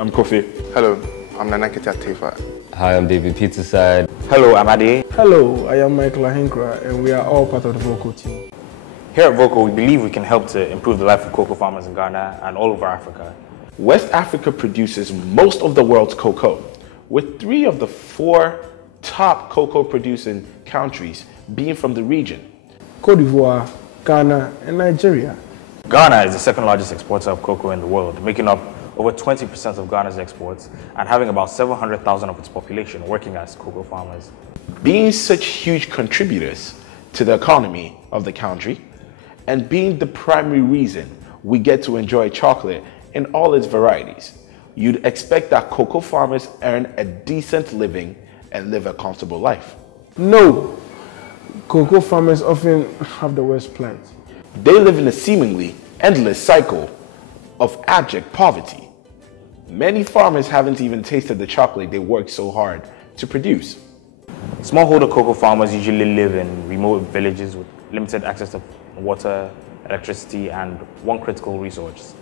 I'm Kofi. Hello, I'm Nanakita Tefa. Hi, I'm David Peterside. Hello, I'm Ade. Hello, I am Michael Ahinkra, and we are all part of the Voco team. Here at Voco, we believe we can help to improve the life of cocoa farmers in Ghana and all over Africa. West Africa produces most of the world's cocoa, with 3 of the 4 top cocoa producing countries being from the region: Côte d'Ivoire, Ghana, and Nigeria. Ghana is the second largest exporter of cocoa in the world, making up over 20% of Ghana's exports and having about 700,000 of its population working as cocoa farmers. Being such huge contributors to the economy of the country and being the primary reason we get to enjoy chocolate in all its varieties, you'd expect that cocoa farmers earn a decent living and live a comfortable life. No, cocoa farmers often have the worst plight. They live in a seemingly endless cycle of abject poverty. Many farmers haven't even tasted the chocolate they worked so hard to produce. Smallholder cocoa farmers usually live in remote villages with limited access to water, electricity, and one critical resource: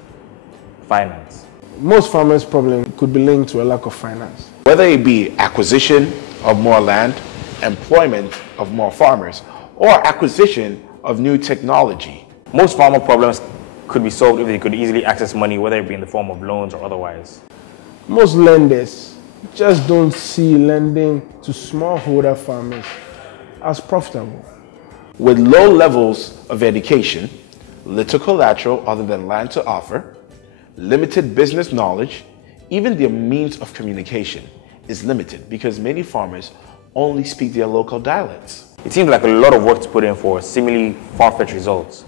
finance. Most farmers' problem could be linked to a lack of finance. Whether it be acquisition of more land, employment of more farmers, or acquisition of new technology. Most farmer problems could be solved if they could easily access money, whether it be in the form of loans or otherwise. Most lenders just don't see lending to smallholder farmers as profitable. With low levels of education, little collateral other than land to offer, limited business knowledge, even their means of communication is limited because many farmers only speak their local dialects. It seems like a lot of work to put in for seemingly far-fetched results.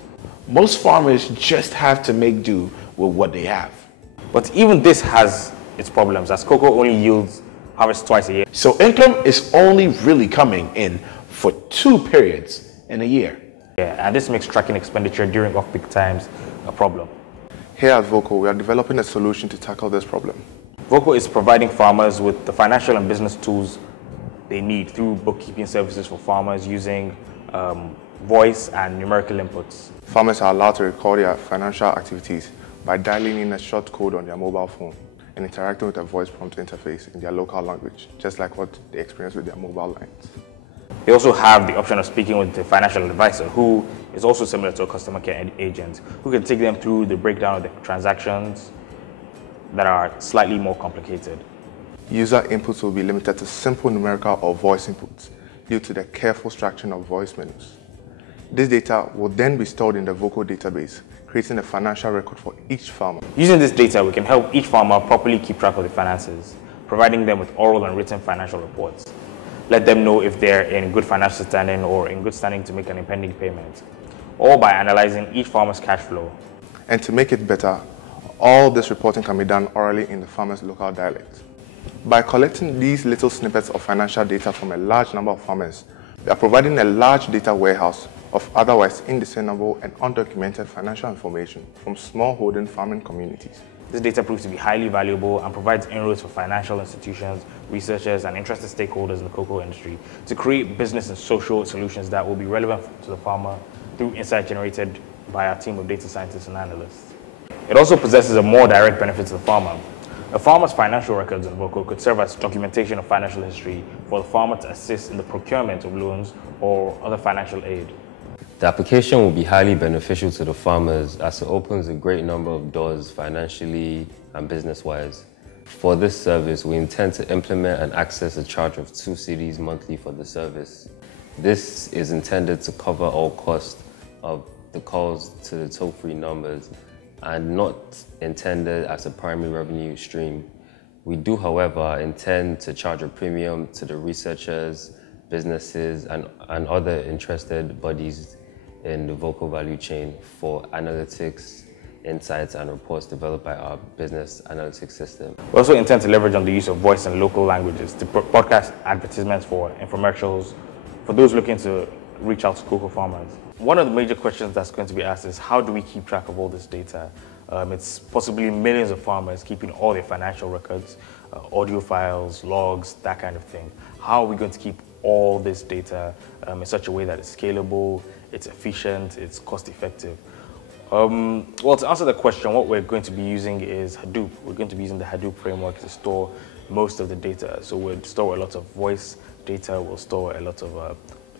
Most farmers just have to make do with what they have. But even this has its problems, as cocoa only yields harvest twice a year. So income is only really coming in for 2 periods in a year. Yeah, and this makes tracking expenditure during off-peak times a problem. Here at Voco, we are developing a solution to tackle this problem. Voco is providing farmers with the financial and business tools they need through bookkeeping services for farmers using voice and numerical inputs. Farmers are allowed to record their financial activities by dialing in a short code on their mobile phone and interacting with a voice prompt interface in their local language, just like what they experience with their mobile lines. They also have the option of speaking with the financial advisor, who is also similar to a customer care agent, who can take them through the breakdown of the transactions that are slightly more complicated. User inputs will be limited to simple numerical or voice inputs due to the careful structuring of voice menus. This data will then be stored in the Voco database, creating a financial record for each farmer. Using this data, we can help each farmer properly keep track of their finances, providing them with oral and written financial reports. Let them know if they're in good financial standing or in good standing to make an impending payment, all by analyzing each farmer's cash flow. And to make it better, all this reporting can be done orally in the farmer's local dialect. By collecting these little snippets of financial data from a large number of farmers, we are providing a large data warehouse of otherwise indiscernible and undocumented financial information from smallholding farming communities. This data proves to be highly valuable and provides inroads for financial institutions, researchers, and interested stakeholders in the cocoa industry to create business and social solutions that will be relevant to the farmer through insight generated by our team of data scientists and analysts. It also possesses a more direct benefit to the farmer. A farmer's financial records in Voco could serve as documentation of financial history for the farmer to assist in the procurement of loans or other financial aid. The application will be highly beneficial to the farmers as it opens a great number of doors financially and business-wise. For this service, we intend to implement and access a charge of 2 cedis monthly for the service. This is intended to cover all costs of the calls to the toll-free numbers and not intended as a primary revenue stream. We do, however, intend to charge a premium to the researchers, businesses, and other interested bodies in the Voco value chain for analytics, insights, and reports developed by our business analytics system. We also intend to leverage on the use of voice and local languages to broadcast advertisements for infomercials for those looking to reach out to cocoa farmers. One of the major questions that's going to be asked is, how do we keep track of all this data? It's possibly millions of farmers keeping all their financial records, audio files, logs, that kind of thing. How are we going to keep all this data in such a way that it's scalable, it's efficient, it's cost effective? Well, to answer the question, what we're going to be using is Hadoop. We're going to be using the Hadoop framework to store most of the data. So we'll store a lot of voice data, we'll store a lot of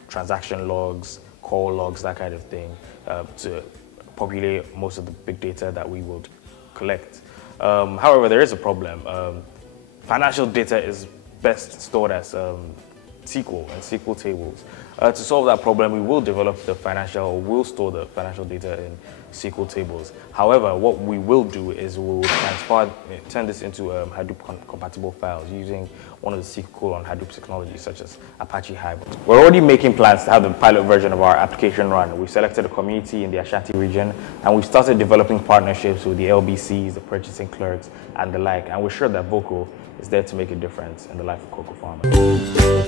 transaction logs, call logs, that kind of thing, to populate most of the big data that we would collect. However, there is a problem. Financial data is best stored as SQL and SQL tables. To solve that problem, we will develop the we'll store the financial data in SQL tables. However, what we will do is we'll turn this into Hadoop compatible files using one of the SQL on Hadoop technologies such as Apache Hive. We're already making plans to have the pilot version of our application run. We've selected a community in the Ashanti region, and we've started developing partnerships with the LBCs, the purchasing clerks, and the like. And we're sure that Vocal is there to make a difference in the life of cocoa farmers.